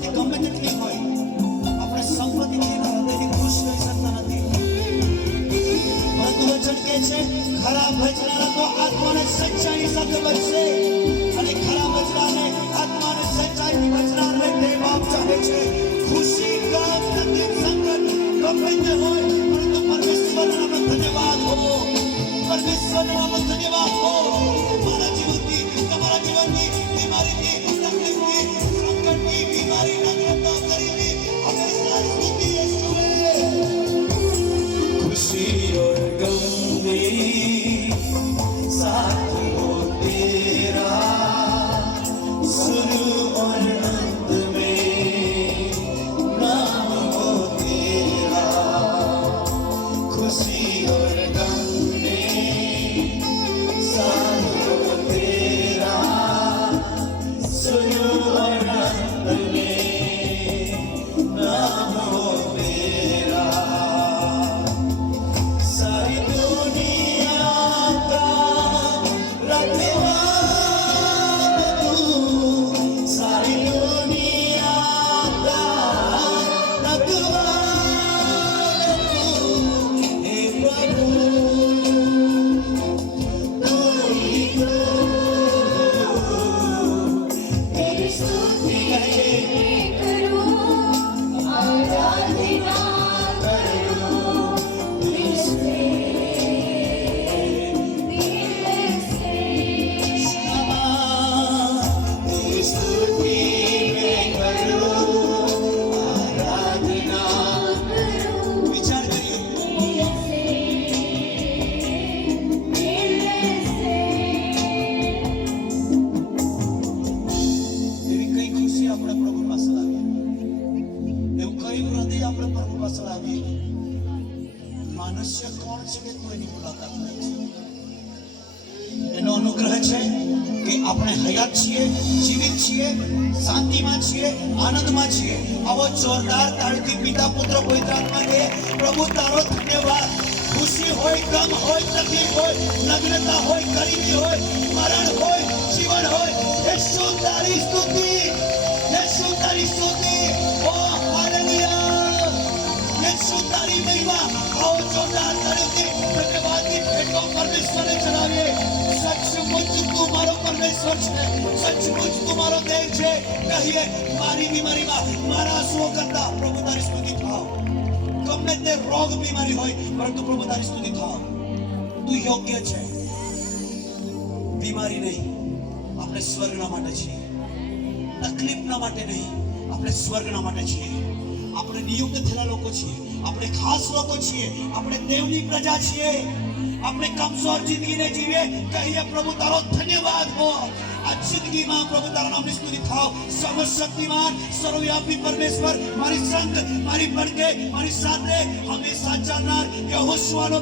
સંપત્તિ ગમે તેટલી હોય, આપણે સંપત્તિથી હૃદયની ખુશ રહી શકતા નથી. પરંતુ વચન કહે છે ખરા ભજનારા તો આત્માને સચ્ચાઈ સાથે બચશે, અને ખરા ભજનારને આત્માને સચ્ચાઈથી ભજનારને તે બાપ ચાહે છે. ખુશી ગમ તકલીફ સંકટ ગમે તે હોય, પરંતુ પરમેશ્વરનો નામ ધન્યવાદ હો, પરમેશ્વરનો નામ ધન્યવાદ હો. મારા જીવનથી તમારા જીવનની બીમારીથી તકલીફથી સંકટની બીમારી નગ્નતા કરી હંમેશા સ્તુતિ યીશુએ. खुशी और गम में साथ हो तेरा, शुरू और अंत में नाम हो तेरा. खुशी और गम में साथ हो तेरा, शुरू और अंत में नाम हो तेरा. सारी दुनिया का रखवाला तू, सारी दुनिया का रखवाला तू, हे प्रभु तू ही तो तेरी स्तुति करूं, आराधना करूं तुझसे दिल से. तेरी स्तुति मैं करूं, आराधना करूं. विचार करिए એવી કઈ ખુશી આપણે પ્રભુ પાસે લાવીએ, એવું કયું હૃદય આપણે પ્રભુ પાસે લાવીએ. મનુષ્ય કોણ છે કે કોઈની મુલાકાત લે છે? એનો અનુગ્રહ છે કે આપણે હયાત છીએ, જીવિત છીએ, શાંતિમાં છીએ, આનંદમાં છીએ. આવો જોરદાર તાળીથી પિતા પુત્ર પવિત્ર આત્માને પ્રભુ તારો ધન્યવાદ. ખુશી હોય, ગમ હોય, તકલીફ હોય, નગ્નતા હોય, ગરીબી હોય, મરણ હોય, જીવન હોય, યેશુ તારી સ્તુતિ, યેશુ તારી સ્તુતિ. ઓ હાલેલુયા, યેશુ તારી મહિમા. આવો જોરદાર તાળીથી ધન્યવાદની ભેટો પરમેશ્વરને ચડાવીએ. સચમુચ તું મારો પરમેશ્વર છે, સચમુચ તું મારો દેવ છે. કહીએ મારી બીમારીમાં મારા આંસુઓ કરતા પ્રભુ તારી સ્તુતિ થાવ. ગમે તે રોગ બીમારી હોય, પરંતુ પ્રભુ તારી સ્તુતિ થાવ. તું યોગ્ય છે. બીમારી નહીં, આપણે સ્વર્ગના માટે છીએ. તકલીફના માટે નહીં, આપણે સ્વર્ગના માટે છીએ. આપણે નિયુક્ત થયેલા લોકો છીએ, આપણે ખાસ લોકો છીએ, આપણે દેવની પ્રજા છીએ. આપણે કમજોર જિંદગીને જીવીએ, કહીએ પ્રભુ તારો ધન્યવાદ હો. આ જિંદગીમાં પ્રભુ તારા નામની સ્તુતિ થાવ. સર્વશક્તિમાન સર્વવ્યાપી પરમેશ્વર મારી સંગ, મારી પડકે, મારી સાથે હંમેશા ચાલનાર યહોશુઆનો